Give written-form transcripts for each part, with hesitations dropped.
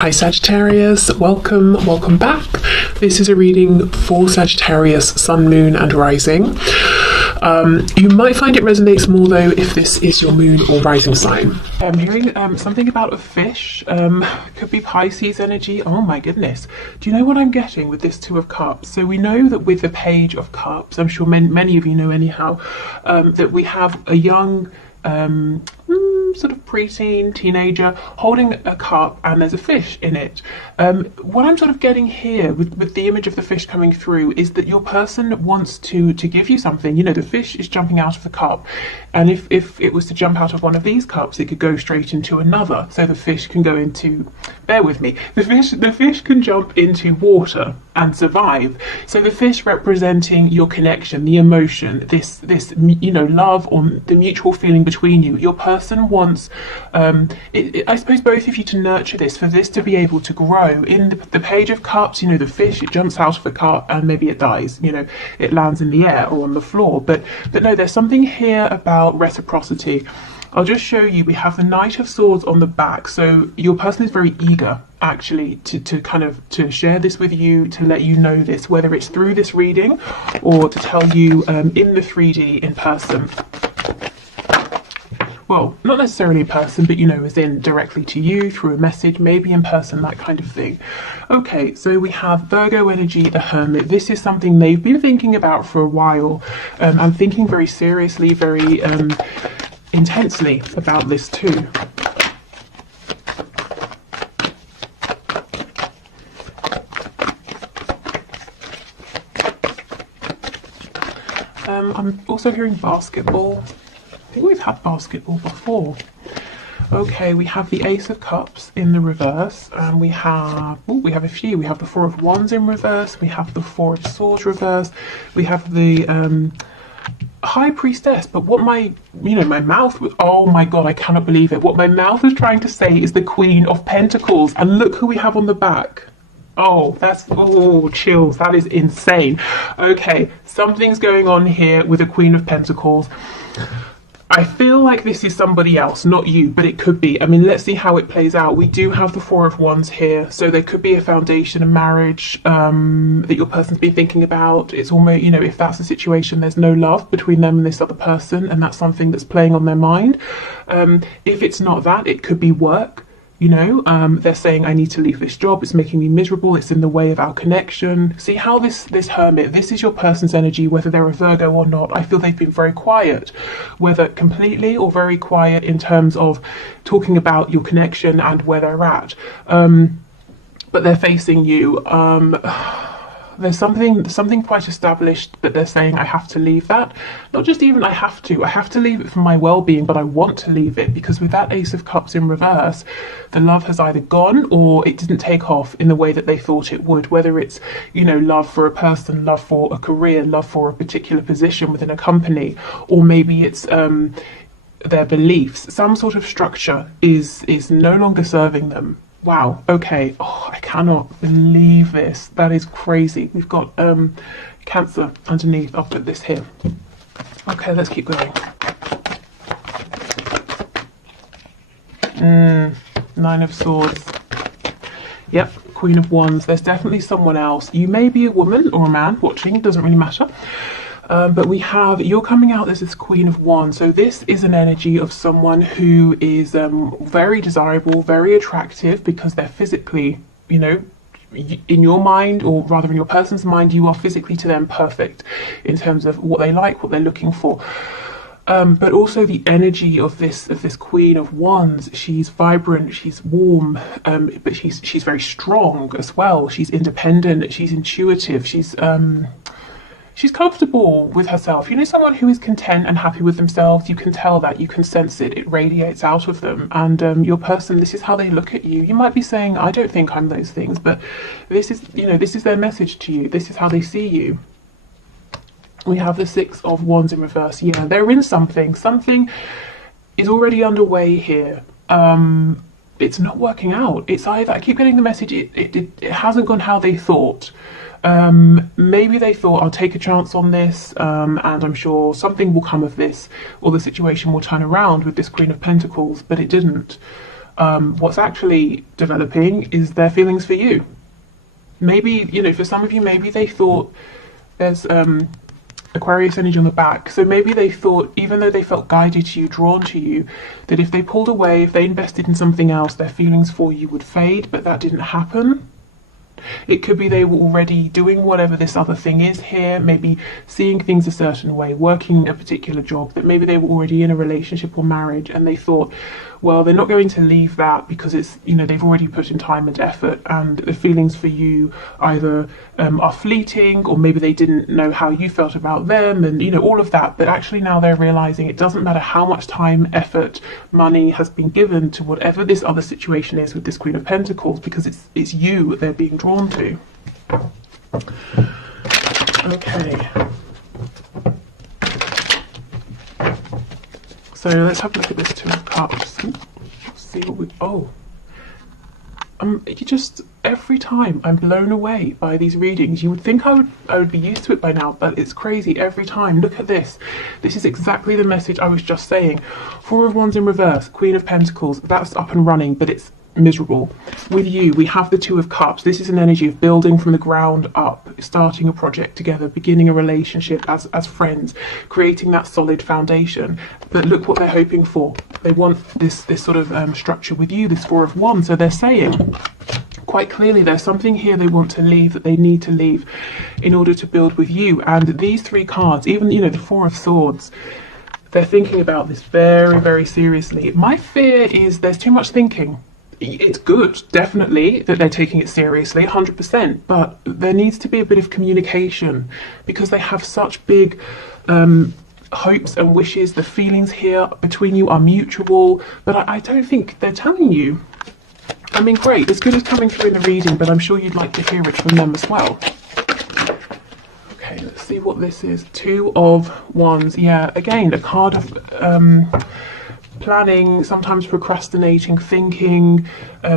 Hi Sagittarius, welcome back. This is a reading for Sagittarius, Sun, Moon and Rising. You might find it resonates more though if this is your moon or rising sign. I'm hearing something about a fish, could be Pisces energy. Oh my goodness. Do you know what I'm getting with this Two of Cups? So we know that with the Page of Cups, I'm sure many of you know anyhow, that we have a young sort of preteen, teenager holding a cup and there's a fish in it. What I'm sort of getting here with the image of the fish coming through is that your person wants to give you something. You know, the fish is jumping out of the cup, and if it was to jump out of one of these cups, it could go straight into another. So the fish can go into, bear with me, the fish can jump into water and survive. So the fish representing your connection, the emotion, this you know, love or the mutual feeling between you. Your person wants, I suppose, both of you to nurture this, for this to be able to grow. In the Page of Cups, you know, the fish, it jumps out of the cup and maybe it dies, you know, it lands in the air or on the floor. But no, there's something here about reciprocity. I'll just show you, we have the Knight of Swords on the back. So your person is very eager actually to share this with you, to let you know this, whether it's through this reading or to tell you in the 3D in person. Well, not necessarily in person, but you know, as in directly to you through a message, maybe in person, that kind of thing. Okay, so we have Virgo energy, the Hermit. This is something they've been thinking about for a while. I'm thinking very seriously, very intensely about this too. I'm also hearing basketball. I think we've had basketball before. Okay, we have the Ace of Cups in the reverse, and we have a few. We have the Four of Wands in reverse, we have the Four of Swords reverse, we have the High Priestess. But what my mouth was, oh my god, I cannot believe it. What my mouth was trying to say is the Queen of Pentacles, and look who we have on the back. Oh, chills. That is insane. Okay, something's going on here with the Queen of Pentacles. I feel like this is somebody else, not you, but it could be. I mean, let's see how it plays out. We do have the Four of Wands here, so there could be a foundation, a marriage that your person's been thinking about. It's almost, you know, if that's the situation, there's no love between them and this other person, and that's something that's playing on their mind. If it's not that, it could be work. You know, they're saying, I need to leave this job, it's making me miserable, it's in the way of our connection. See how this Hermit, this is your person's energy, whether they're a Virgo or not. I feel they've been very quiet, whether completely or very quiet in terms of talking about your connection and where they're at. But they're facing you. There's something quite established, but they're saying, I have to leave that. Not just even I have to leave it for my well-being, but I want to leave it, because with that Ace of Cups in reverse, the love has either gone or it didn't take off in the way that they thought it would, whether it's, you know, love for a person, love for a career, love for a particular position within a company, or maybe it's their beliefs. Some sort of structure is no longer serving them. Wow, okay. Oh, I cannot believe this. That is crazy. We've got Cancer underneath. I'll put this here. Okay, let's keep going. Nine of Swords. Yep, Queen of Wands. There's definitely someone else. You may be a woman or a man watching, it doesn't really matter. But we have, you're coming out as this Queen of Wands. So this is an energy of someone who is very desirable, very attractive, because they're physically, you know, in your mind, or rather in your person's mind, you are physically to them perfect in terms of what they like, what they're looking for. But also the energy of this Queen of Wands, she's vibrant, she's warm, but she's very strong as well. She's independent, she's intuitive, she's comfortable with herself. You know, someone who is content and happy with themselves, you can tell that, you can sense it, it radiates out of them. And your person, this is how they look at you. You might be saying, I don't think I'm those things, but this is, you know, this is their message to you. This is how they see you. We have the Six of Wands in reverse. Yeah, they're in something. Something is already underway here. It's not working out. It's either, I keep getting the message, it hasn't gone how they thought. Maybe they thought, I'll take a chance on this, and I'm sure something will come of this, or the situation will turn around with this Queen of Pentacles, but it didn't. what's actually developing is their feelings for you. Maybe, you know, for some of you, maybe they thought there's Aquarius energy on the back. So maybe they thought, even though they felt guided to you, drawn to you, that if they pulled away, if they invested in something else, their feelings for you would fade, but that didn't happen. It could be they were already doing whatever this other thing is here, maybe seeing things a certain way, working a particular job, that maybe they were already in a relationship or marriage, and they thought, well, they're not going to leave that because it's, you know, they've already put in time and effort, and the feelings for you either are fleeting, or maybe they didn't know how you felt about them, and, you know, all of that. But actually now they're realizing it doesn't matter how much time, effort, money has been given to whatever this other situation is with this Queen of Pentacles, because it's you they're being drawn to. Okay. So let's have a look at this Two of Cups. See what we, you just, every time I'm blown away by these readings. You would think I would be used to it by now, but it's crazy every time. Look at this. This is exactly the message I was just saying. Four of Wands in reverse, Queen of Pentacles, that's up and running, but it's miserable. With you, we have the Two of Cups. This is an energy of building from the ground up, starting a project together, beginning a relationship as friends, creating that solid foundation. But look what they're hoping for. They want this sort of structure with you, this Four of Wands. So they're saying quite clearly there's something here they want to leave, that they need to leave in order to build with you. And these three cards, even, you know, the Four of Swords, they're thinking about this very, very seriously. My fear is there's too much thinking. It's good, definitely, that they're taking it seriously, 100%, but there needs to be a bit of communication, because they have such big hopes and wishes. The feelings here between you are mutual, but I don't think they're telling you. I mean, great, it's good as coming through in the reading, but I'm sure you'd like to hear it from them as well. Okay, let's see what this is. Two of Wands. Yeah, again, a card of planning, sometimes procrastinating, thinking,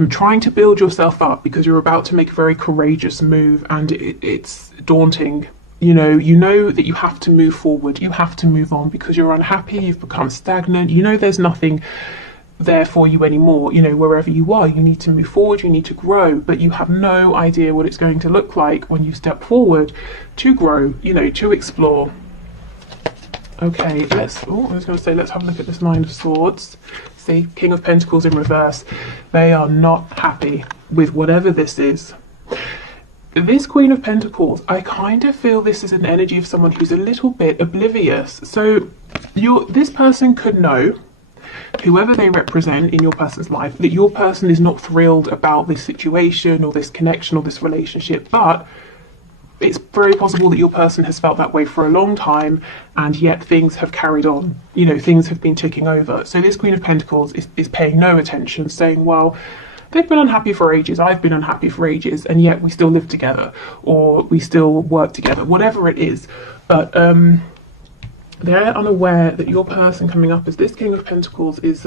trying to build yourself up because you're about to make a very courageous move, and it's daunting. You know that you have to move forward, you have to move on because you're unhappy, you've become stagnant, you know there's nothing there for you anymore. You know, wherever you are, you need to move forward, you need to grow, but you have no idea what it's going to look like when you step forward to grow, you know, to explore. Okay, I was going to say, let's have a look at this Nine of Swords. See, King of Pentacles in reverse. They are not happy with whatever this is. This Queen of Pentacles, I kind of feel this is an energy of someone who's a little bit oblivious. So this person could know, whoever they represent in your person's life, that your person is not thrilled about this situation or this connection or this relationship, but it's very possible that your person has felt that way for a long time, and yet things have carried on. You know, things have been ticking over. So this Queen of Pentacles is paying no attention, saying, well, they've been unhappy for ages, I've been unhappy for ages, and yet we still live together, or we still work together, whatever it is. But they're unaware that your person coming up as this King of Pentacles is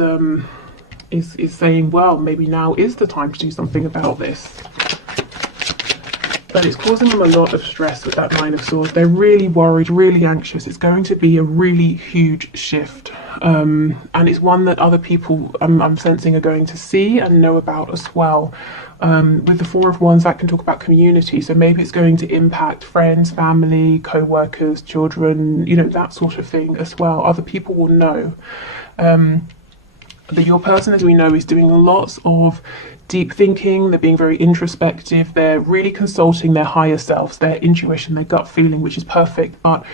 saying, well, maybe now is the time to do something about this. But it's causing them a lot of stress with that Nine of Swords. They're really worried, really anxious. It's going to be a really huge shift. And it's one that other people, I'm sensing, are going to see and know about as well. With the Four of Wands, that can talk about community. So maybe it's going to impact friends, family, co-workers, children, you know, that sort of thing as well. Other people will know. That your person, as we know, is doing lots of deep thinking. They're being very introspective. They're really consulting their higher selves, their intuition, their gut feeling, which is perfect. But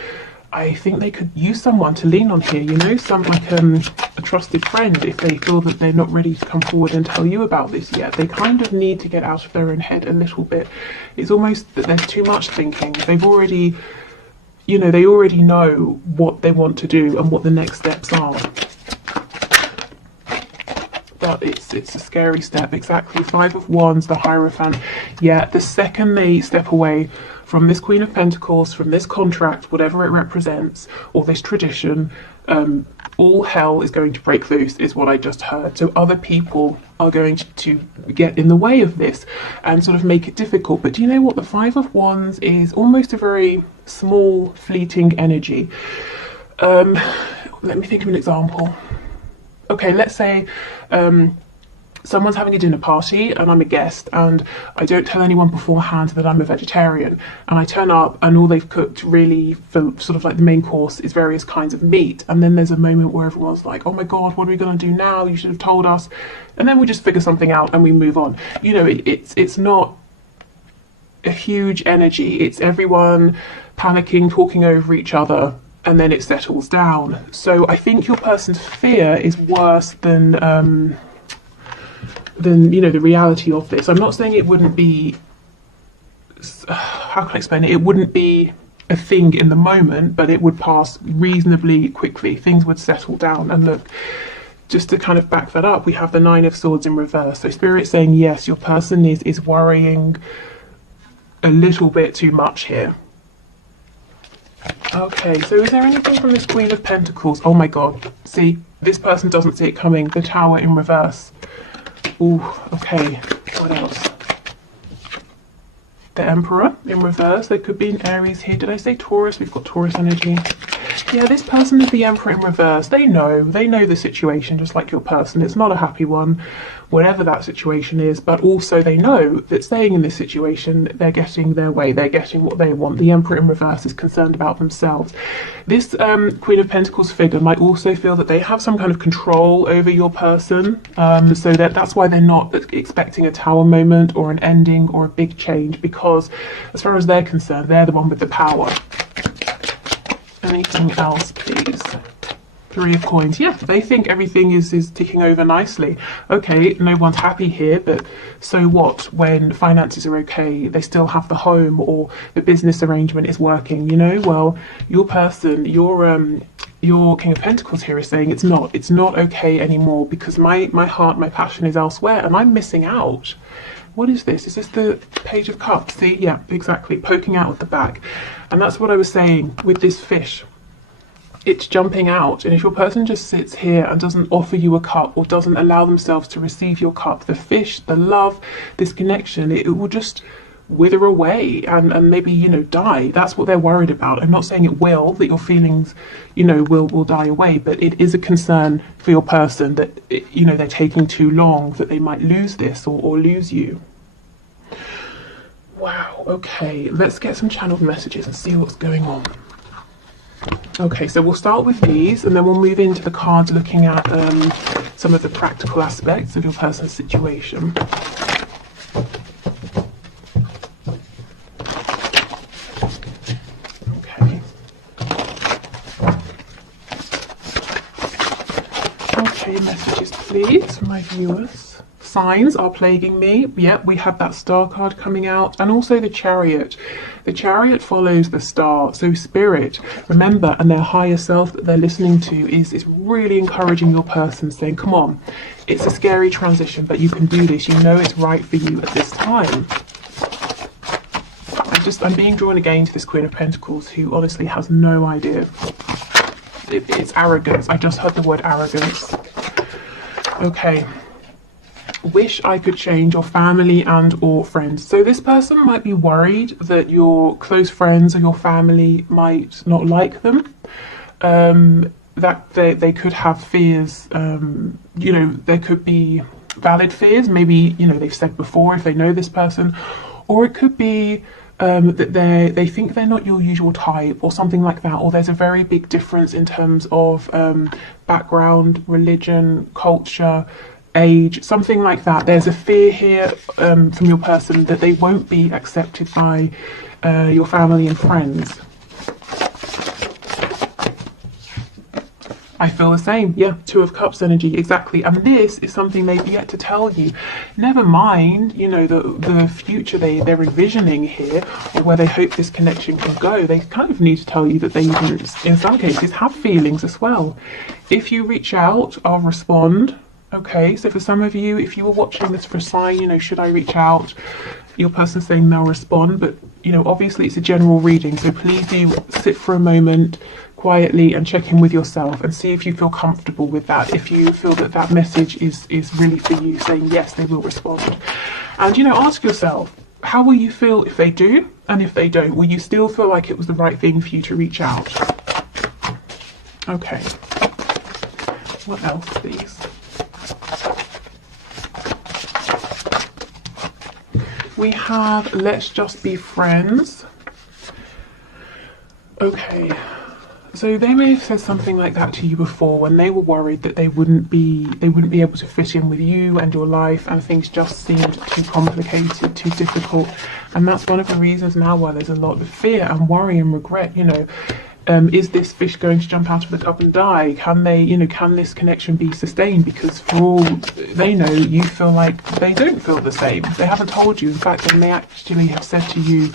I think they could use someone to lean on here, you know, like a trusted friend, if they feel that they're not ready to come forward and tell you about this yet. They kind of need to get out of their own head a little bit. It's almost that there's too much thinking. They've already, you know, they already know what they want to do and what the next steps are. But it's a scary step. Exactly. Five of Wands, the Hierophant. Yeah, the second they step away from this Queen of Pentacles, from this contract, whatever it represents, or this tradition, all hell is going to break loose, is what I just heard. So other people are going to get in the way of this and sort of make it difficult. But do you know what? The Five of Wands is almost a very small, fleeting energy. Let me think of an example. Okay, let's say someone's having a dinner party and I'm a guest, and I don't tell anyone beforehand that I'm a vegetarian, and I turn up and all they've cooked really for sort of like the main course is various kinds of meat, and then there's a moment where everyone's like, oh my god, what are we going to do now, you should have told us, and then we just figure something out and we move on. You know, it's not a huge energy, it's everyone panicking, talking over each other, and then it settles down. So I think your person's fear is worse than you know, the reality of this. I'm not saying it wouldn't be, how can I explain it? It wouldn't be a thing in the moment, but it would pass reasonably quickly. Things would settle down. And look, just to kind of back that up, we have the Nine of Swords in reverse. So Spirit's saying, yes, your person is worrying a little bit too much here. Okay, so is there anything from this Queen of Pentacles? Oh my god, see, this person doesn't see it coming. The Tower in reverse. Ooh, okay, what else? The Emperor in reverse. There could be an Aries here. Did I say Taurus? We've got Taurus energy. Yeah, this person is the Emperor in reverse. They know the situation, just like your person. It's not a happy one, whatever that situation is, but also they know that staying in this situation, they're getting their way, they're getting what they want. The Emperor in reverse is concerned about themselves. This Queen of Pentacles figure might also feel that they have some kind of control over your person, so that's why they're not expecting a Tower moment or an ending or a big change, because as far as they're concerned, they're the one with the power. Anything else, please? Three of Coins. Yeah, they think everything is ticking over nicely. Okay, no one's happy here, but so what? When finances are okay, they still have the home, or the business arrangement is working, you know? Well, your person, your King of Pentacles here is saying it's not okay anymore, because my heart, my passion is elsewhere, and I'm missing out. What is this? Is this the Page of Cups? See, yeah, exactly, poking out at the back. And that's what I was saying with this fish. It's jumping out, and if your person just sits here and doesn't offer you a cup, or doesn't allow themselves to receive your cup, the fish, the love, this connection, it will just wither away and maybe, you know, die. That's what they're worried about. I'm not saying it will, that your feelings, you know, will die away, but it is a concern for your person that, you know, they're taking too long, that they might lose this or lose you. Wow, okay, let's get some channeled messages and see what's going on. Okay, so we'll start with these, and then we'll move into the cards looking at some of the practical aspects of your person's situation. Okay. Okay, messages please from my viewers. Signs are plaguing me. Yep, we had that Star card coming out, and also the Chariot. The Chariot follows the Star, so Spirit, remember, and their higher self that they're listening to is really encouraging your person, saying, come on, it's a scary transition, but you can do this. You know it's right for you at this time. I'm being drawn again to this Queen of Pentacles, who honestly has no idea. It's arrogance. I just heard the word arrogance. Okay. Wish I could change your family and or friends. So this person might be worried that your close friends or your family might not like them, that they could have fears, you know, there could be valid fears, maybe, you know, they've said before if they know this person, or it could be that they think they're not your usual type or something like that, or there's a very big difference in terms of background, religion, culture, age, something like that. There's a fear here from your person that they won't be accepted by your family and friends. I feel the same. Yeah, Two of Cups energy, exactly. And this is something they've yet to tell you. Never mind, you know, the future they're envisioning here, or where they hope this connection can go. They kind of need to tell you that they even, in some cases, have feelings as well. If you reach out, I'll respond. Okay, so for some of you, if you were watching this for a sign, you know, should I reach out? Your person's saying they'll respond, but, you know, obviously it's a general reading, so please do sit for a moment quietly and check in with yourself and see if you feel comfortable with that. If you feel that that message is really for you, saying yes, they will respond. And, you know, ask yourself, how will you feel if they do? And if they don't, will you still feel like it was the right thing for you to reach out? Okay. What else, please? we have let's just be friends. Okay, so they may have said something like that to you before when they were worried that they wouldn't be able to fit in with you and your life, and things just seemed too complicated, too difficult. And that's one of the reasons now why there's a lot of fear and worry and regret, you know. Is this fish going to jump out of the cup and die? Can they, you know, can this connection be sustained? Because for all they know, you feel like they don't feel the same. They haven't told you. In fact, they may actually have said to you,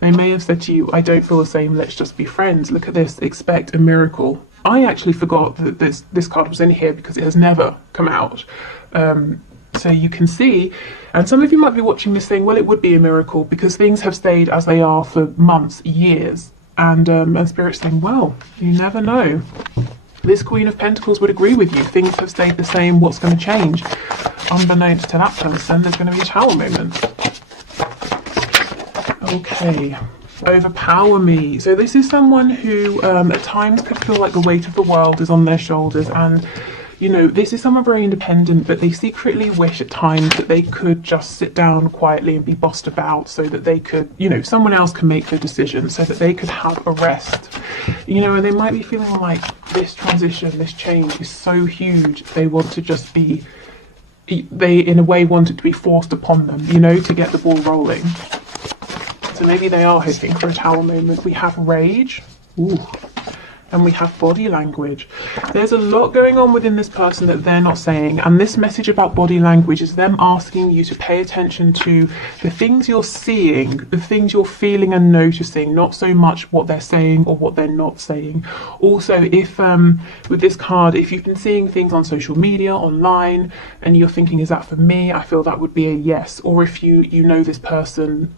they may have said to you, I don't feel the same, let's just be friends. Look at this, expect a miracle. I actually forgot that this card was in here because it has never come out. So you can see, and some of you might be watching this saying, well, it would be a miracle because things have stayed as they are for months, years. And Spirit's saying, well, you never know. This Queen of Pentacles would agree with you. Things have stayed the same. What's going to change? Unbeknownst to that person, there's going to be a Tower moment. Okay. Overpower me. So this is someone who at times could feel like the weight of the world is on their shoulders, and you know, this is someone very independent, but they secretly wish at times that they could just sit down quietly and be bossed about so that they could, you know, someone else can make the decision so that they could have a rest. You know, and they might be feeling like this transition, this change is so huge, they want to just be, they in a way want it to be forced upon them, you know, to get the ball rolling. So maybe they are hoping for a Tower moment. We have rage. Ooh. And we have body language. There's a lot going on within this person that they're not saying, and this message about body language is them asking you to pay attention to the things you're seeing, the things you're feeling and noticing, not so much what they're saying or what they're not saying. Also, if with this card, if you've been seeing things on social media, online, and you're thinking, is that for me? I feel that would be a yes. Or if you know this person,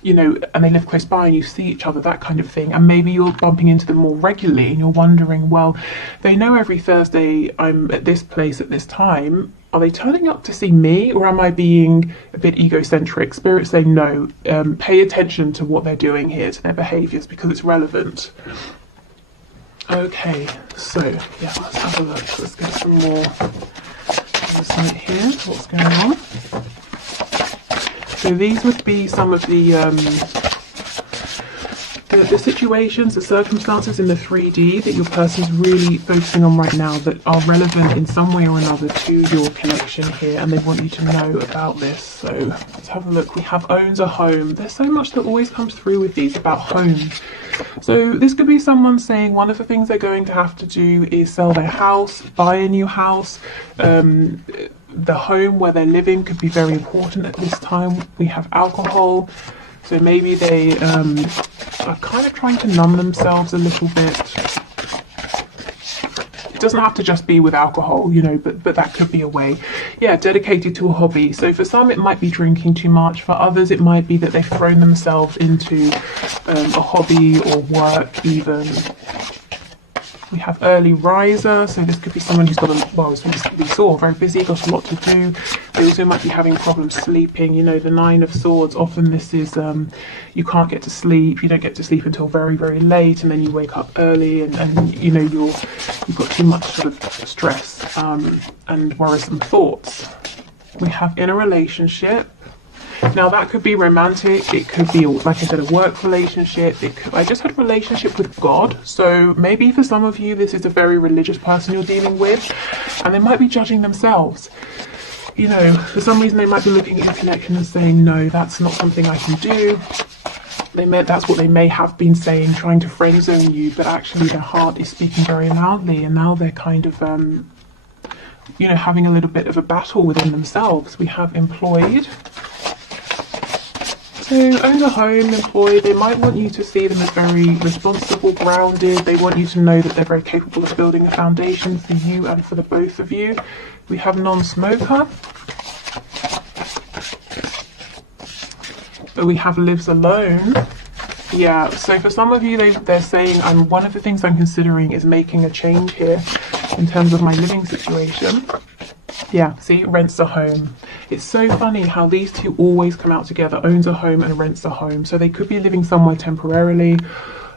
you know, and they live close by and you see each other, that kind of thing, and maybe you're bumping into them more regularly, and you're wondering, well, they know every Thursday I'm at this place at this time. Are they turning up to see me, or am I being a bit egocentric? Spirit saying no, pay attention to what they're doing here, to their behaviours, because it's relevant. Okay, so yeah, let's have a look. Let's get some more insight here. What's going on? So these would be some of the situations, the circumstances in the 3D that your person's really focusing on right now that are relevant in some way or another to your connection here, and they want you to know about this. So let's have a look. We have owns a home. There's so much that always comes through with these about homes. So this could be someone saying one of the things they're going to have to do is sell their house, buy a new house. The home where they're living could be very important at this time. We have alcohol. So maybe they are kind of trying to numb themselves a little bit. It doesn't have to just be with alcohol, you know, but that could be a way. Yeah, dedicated to a hobby. So for some it might be drinking too much. For others it might be that they've thrown themselves into a hobby or work even. We have early riser, so this could be someone who's got a, well, as we saw, very busy, got a lot to do. They also might be having problems sleeping. You know, the Nine of Swords, often this is, you can't get to sleep, you don't get to sleep until very, very late, and then you wake up early, and you know, you've got too much sort of stress and worrisome thoughts. We have in a relationship. Now that could be romantic, it could be, like I said, a work relationship. I just had a relationship with God, so maybe for some of you this is a very religious person you're dealing with, and they might be judging themselves. You know, for some reason they might be looking at your connection and saying, no, that's not something I can do. That's what they may have been saying, trying to friend zone you, but actually their heart is speaking very loudly, and now they're kind of you know, having a little bit of a battle within themselves. We have employed. So own a home, employed, they might want you to see them as very responsible, grounded. They want you to know that they're very capable of building a foundation for you and for the both of you. We have non-smoker. But we have lives alone. Yeah, so for some of you, they're saying, one of the things I'm considering is making a change here in terms of my living situation. Yeah, see, rents a home. It's so funny how these two always come out together, owns a home and rents a home. So they could be living somewhere temporarily,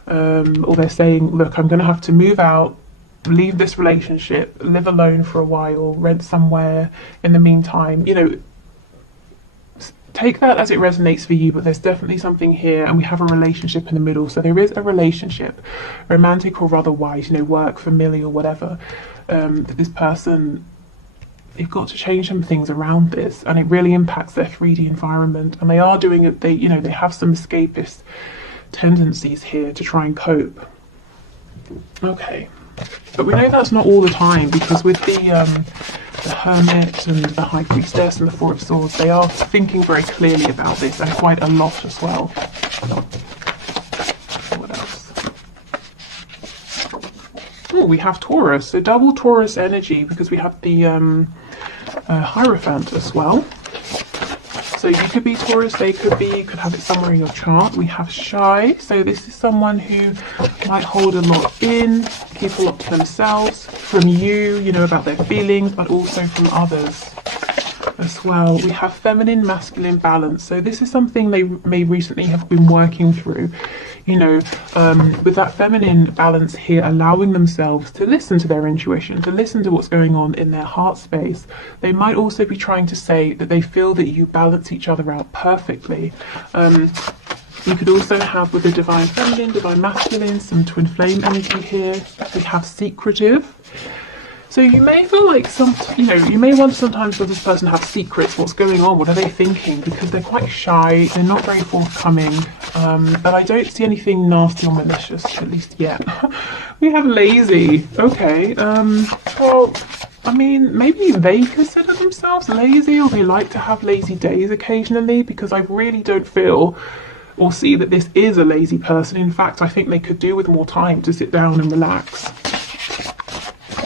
or they're saying, look, I'm going to have to move out, leave this relationship, live alone for a while, rent somewhere in the meantime. You know, take that as it resonates for you, but there's definitely something here, and we have a relationship in the middle. So there is a relationship, romantic or otherwise, you know, work, familial, whatever, that this person, they've got to change some things around this, and it really impacts their 3D environment. And they are doing it, they, you know, they have some escapist tendencies here to try and cope. Okay, but we know that's not all the time, because with the Hermit and the High Priestess and the Four of Swords, they are thinking very clearly about this, and quite a lot as well. What else? Oh, we have Taurus, so double Taurus energy, because we have the Hierophant as well. So you could be Taurus, they could be, you could have it somewhere in your chart. We have Shy, so this is someone who might hold a lot in, keep a lot to themselves, from you, you know, about their feelings, but also from others as well. We have Feminine, Masculine balance, so this is something they may recently have been working through, you know, with that feminine balance here, allowing themselves to listen to their intuition, to listen to what's going on in their heart space. They might also be trying to say that they feel that you balance each other out perfectly. You could also have, with the Divine Feminine, Divine Masculine, some Twin Flame energy here. We have Secretive. So you may feel like you may wonder sometimes, does this person have secrets? What's going on? What are they thinking? Because they're quite shy, they're not very forthcoming, but I don't see anything nasty or malicious, at least yet. We have Lazy. Okay, well, I mean, maybe they consider themselves lazy, or they like to have lazy days occasionally, because I really don't feel or see that this is a lazy person. In fact, I think they could do with more time to sit down and relax.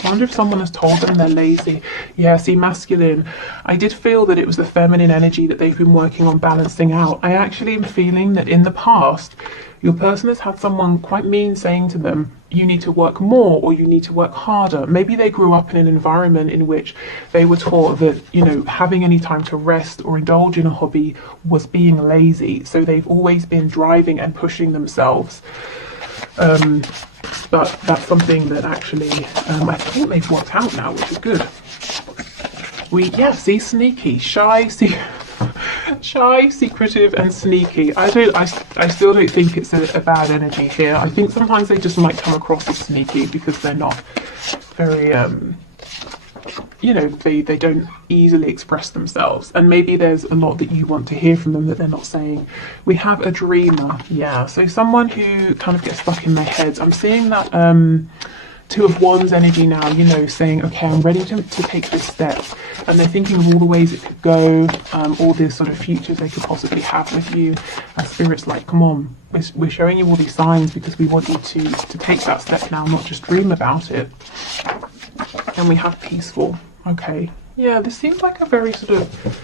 I wonder if someone has told them they're lazy. Yeah, see, masculine. I did feel that it was the feminine energy that they've been working on balancing out. I actually am feeling that in the past, your person has had someone quite mean saying to them, you need to work more, or you need to work harder. Maybe they grew up in an environment in which they were taught that, you know, having any time to rest or indulge in a hobby was being lazy. So they've always been driving and pushing themselves. But that's something that actually I think they've worked out now, which is good. See, sneaky, shy, shy, secretive, and sneaky. I still don't think it's a bad energy here. I think sometimes they just might come across as sneaky because they're not very you know, they don't easily express themselves, and maybe there's a lot that you want to hear from them that they're not saying. We have a dreamer. Yeah, so someone who kind of gets stuck in their heads. I'm seeing that Two of Wands energy now, you know, saying, okay, I'm ready to take this step, and they're thinking of all the ways it could go, all the sort of futures they could possibly have with you. And Spirit's like, come on, we're showing you all these signs because we want you to take that step now, not just dream about it. And we have peaceful. Okay, yeah, this seems like a very sort of,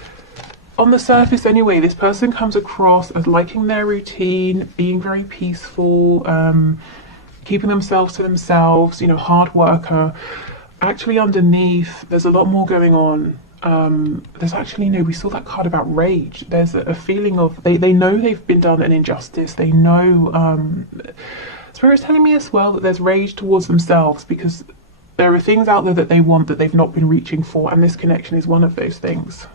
on the surface anyway, this person comes across as liking their routine, being very peaceful, keeping themselves to themselves, you know, hard worker. Actually underneath, there's a lot more going on. There's actually, no, we saw that card about rage. There's a feeling of, they know they've been done an injustice. They know, Spirit's telling me as well that there's rage towards themselves, because there are things out there that they want that they've not been reaching for, and this connection is one of those things.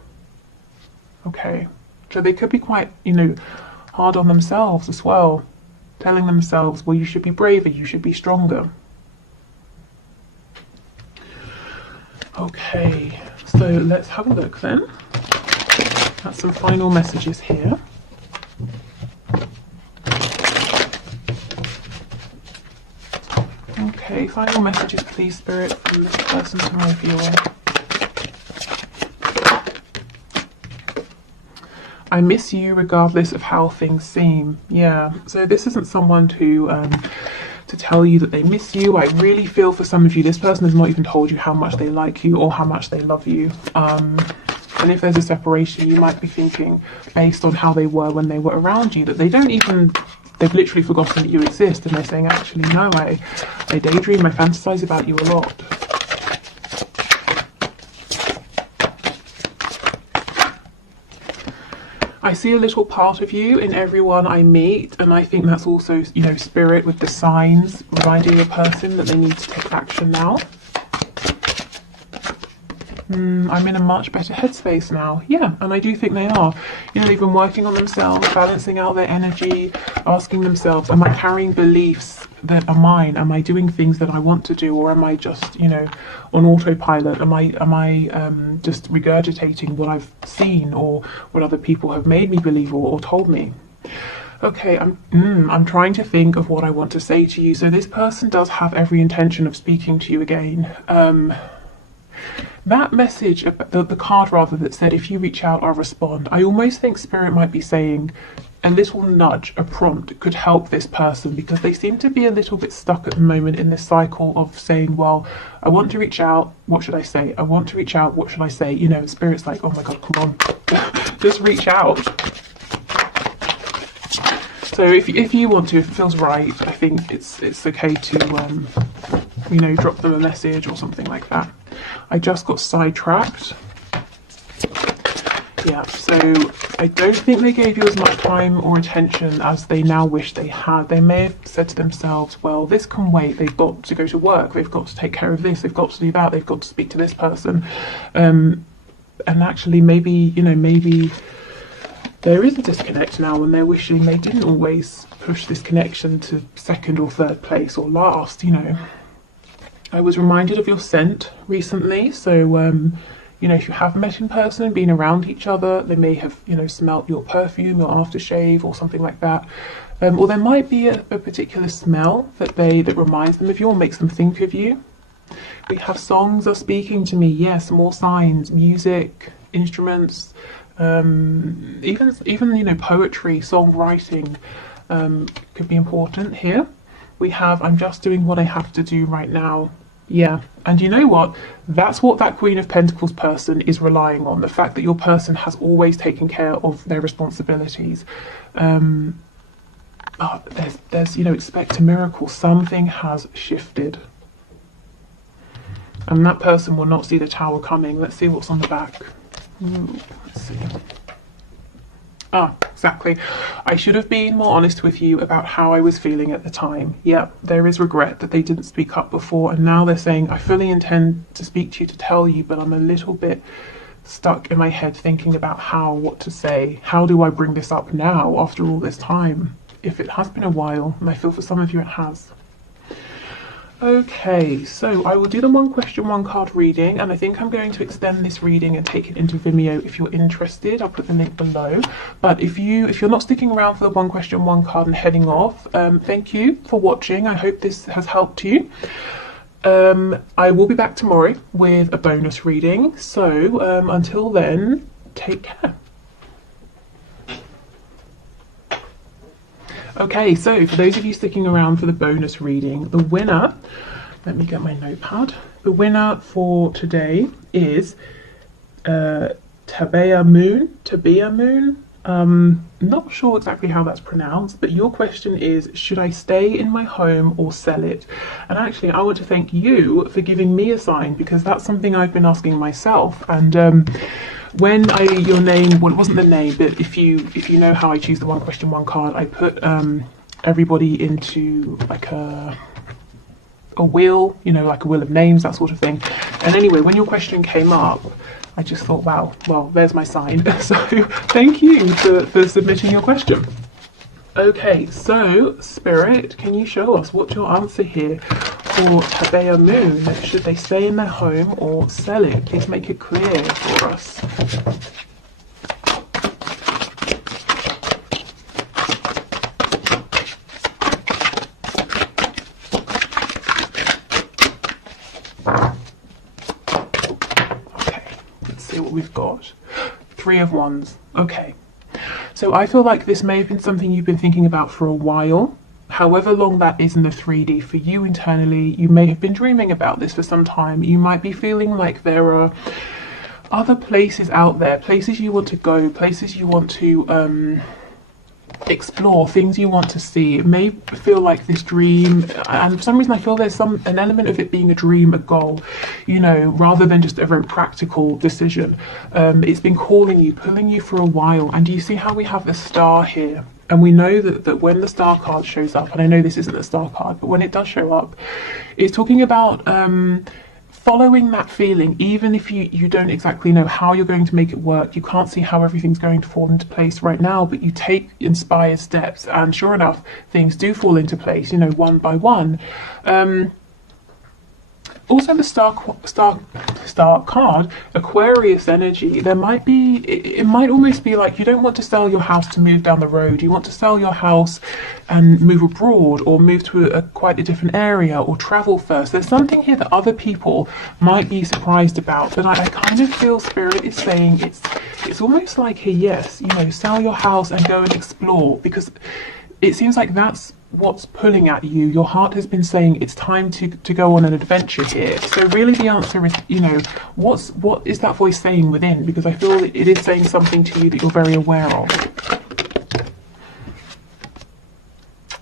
Okay, so they could be quite, you know, hard on themselves as well, telling themselves, well, you should be braver, you should be stronger. Okay, so let's have a look then. That's some final messages here. Okay, final messages, please, Spirit, from this person to my viewer. I miss you regardless of how things seem. Yeah, so this isn't someone to tell you that they miss you. I really feel for some of you, this person has not even told you how much they like you or how much they love you. And if there's a separation, you might be thinking, based on how they were when they were around you, that they don't even, they've literally forgotten that you exist, and they're saying, actually, no, I daydream, I fantasize about you a lot. I see a little part of you in everyone I meet, and I think that's also, you know, Spirit with the signs reminding a person that they need to take action now. I'm in a much better headspace now. Yeah, and I do think they are. You know, they've been working on themselves, balancing out their energy, asking themselves, am I carrying beliefs that are mine? Am I doing things that I want to do, or am I just, you know, on autopilot? Am I just regurgitating what I've seen or what other people have made me believe or told me? Okay, I'm trying to think of what I want to say to you. So this person does have every intention of speaking to you again. That message, the card rather, that said, if you reach out, I'll respond. I almost think Spirit might be saying a little nudge, a prompt could help this person, because they seem to be a little bit stuck at the moment in this cycle of saying, well, I want to reach out, what should I say? I want to reach out, what should I say? You know, Spirit's like, oh my God, come on, just reach out. So if you want to, if it feels right, I think it's okay to, you know, drop them a message or something like that. I just got sidetracked. Yeah, so I don't think they gave you as much time or attention as they now wish they had. They may have said to themselves, well, this can wait. They've got to go to work. They've got to take care of this. They've got to do that. They've got to speak to this person. And actually, maybe, you know, maybe there is a disconnect now, and they're wishing they didn't always push this connection to second or third place or last, you know. I was reminded of your scent recently, so you know, if you have met in person and been around each other, they may have, you know, smelt your perfume or aftershave or something like that. Or there might be a particular smell that reminds them of you or makes them think of you. We have songs are speaking to me, yes, more signs, music, instruments, even you know, poetry, songwriting could be important here. We have, I'm just doing what I have to do right now. Yeah, and you know what? That's what that Queen of Pentacles person is relying on. The fact that your person has always taken care of their responsibilities. There's you know, expect a miracle. Something has shifted. And that person will not see the Tower coming. Let's see what's on the back. Let's see. Ah, exactly. I should have been more honest with you about how I was feeling at the time. Yeah, there is regret that they didn't speak up before, and now they're saying, I fully intend to speak to you, to tell you, but I'm a little bit stuck in my head thinking about what to say. How do I bring this up now after all this time? If it has been a while, and I feel for some of you it has. Okay, so I will do the one question, one card reading, and I think I'm going to extend this reading and take it into Vimeo if you're interested. I'll put the link below. But if you're not sticking around for the one question, one card and heading off, thank you for watching. I hope this has helped you. I will be back tomorrow with a bonus reading. So until then, take care. Okay, so for those of you sticking around for the bonus reading, the winner, let me get my notepad. The winner for today is Tabea Moon. Not sure exactly how that's pronounced, but your question is, should I stay in my home or sell it? And actually, I want to thank you for giving me a sign, because that's something I've been asking myself. And when your name, well, it wasn't the name, but if you know how I choose the one question, one card, I put everybody into like a wheel, you know, like a wheel of names, that sort of thing. And anyway, when your question came up, I just thought, wow, well, there's my sign. So thank you for submitting your question. Okay, so Spirit, can you show us what's your answer here for Tabea Moon? Should they stay in their home or sell it? Please make it clear for us. We've got Three of Wands. Okay, so I feel like this may have been something you've been thinking about for a while. However long that is in the 3D for you internally, you may have been dreaming about this for some time. You might be feeling like there are other places out there, places you want to go, places you want to explore, things you want to see. It may feel like this dream, and for some reason I feel there's an element of it being a dream, a goal, you know, rather than just a very practical decision. It's been calling you, pulling you for a while. And do you see how we have the star here? And we know that when the star card shows up, and I know this isn't the star card, but when it does show up, it's talking about following that feeling, even if you don't exactly know how you're going to make it work, you can't see how everything's going to fall into place right now, but you take inspired steps, and sure enough, things do fall into place, you know, one by one. Also, the star card, Aquarius energy, there might be, it might almost be like you don't want to sell your house to move down the road. You want to sell your house and move abroad, or move to quite a different area, or travel first. There's something here that other people might be surprised about, but I kind of feel Spirit is saying it's almost like a yes, you know, sell your house and go and explore, because it seems like that's what's pulling at you. Your heart has been saying it's time to go on an adventure here. So really the answer is, you know, what is that voice saying within? Because I feel it is saying something to you that you're very aware of.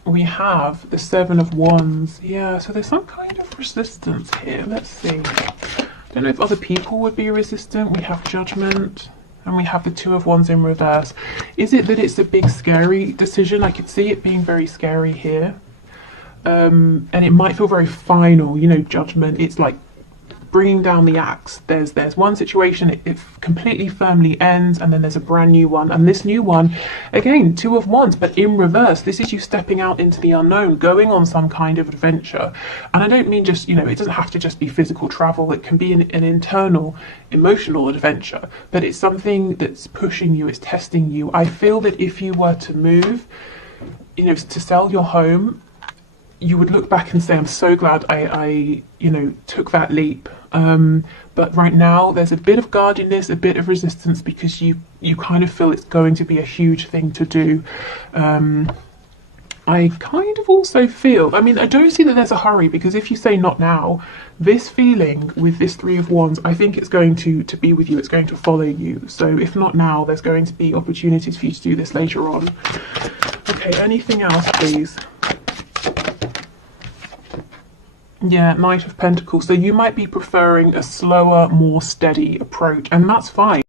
We have the Seven of Wands. Yeah, so there's some kind of resistance here. Let's see. I don't know if other people would be resistant. We have Judgment. And we have the Two of Wands in reverse. Is it that it's a big scary decision? I could see it being very scary here. And it might feel very final, you know, Judgment. It's like bringing down the axe. There's one situation, it completely firmly ends, and then there's a brand new one. And this new one, again, Two of Wands, but in reverse. This is you stepping out into the unknown, going on some kind of adventure. And I don't mean just, you know, it doesn't have to just be physical travel. It can be an internal, emotional adventure. But it's something that's pushing you, it's testing you. I feel that if you were to move, you know, to sell your home, you would look back and say, I'm so glad I you know, took that leap. But right now there's a bit of guardedness, a bit of resistance, because you kind of feel it's going to be a huge thing to do. I kind of also feel, I mean, I don't see that there's a hurry, because if you say not now, this feeling with this Three of Wands, I think it's going to be with you, it's going to follow you. So if not now, there's going to be opportunities for you to do this later on. Okay, anything else, please? Yeah, Knight of Pentacles. So you might be preferring a slower, more steady approach, and that's fine.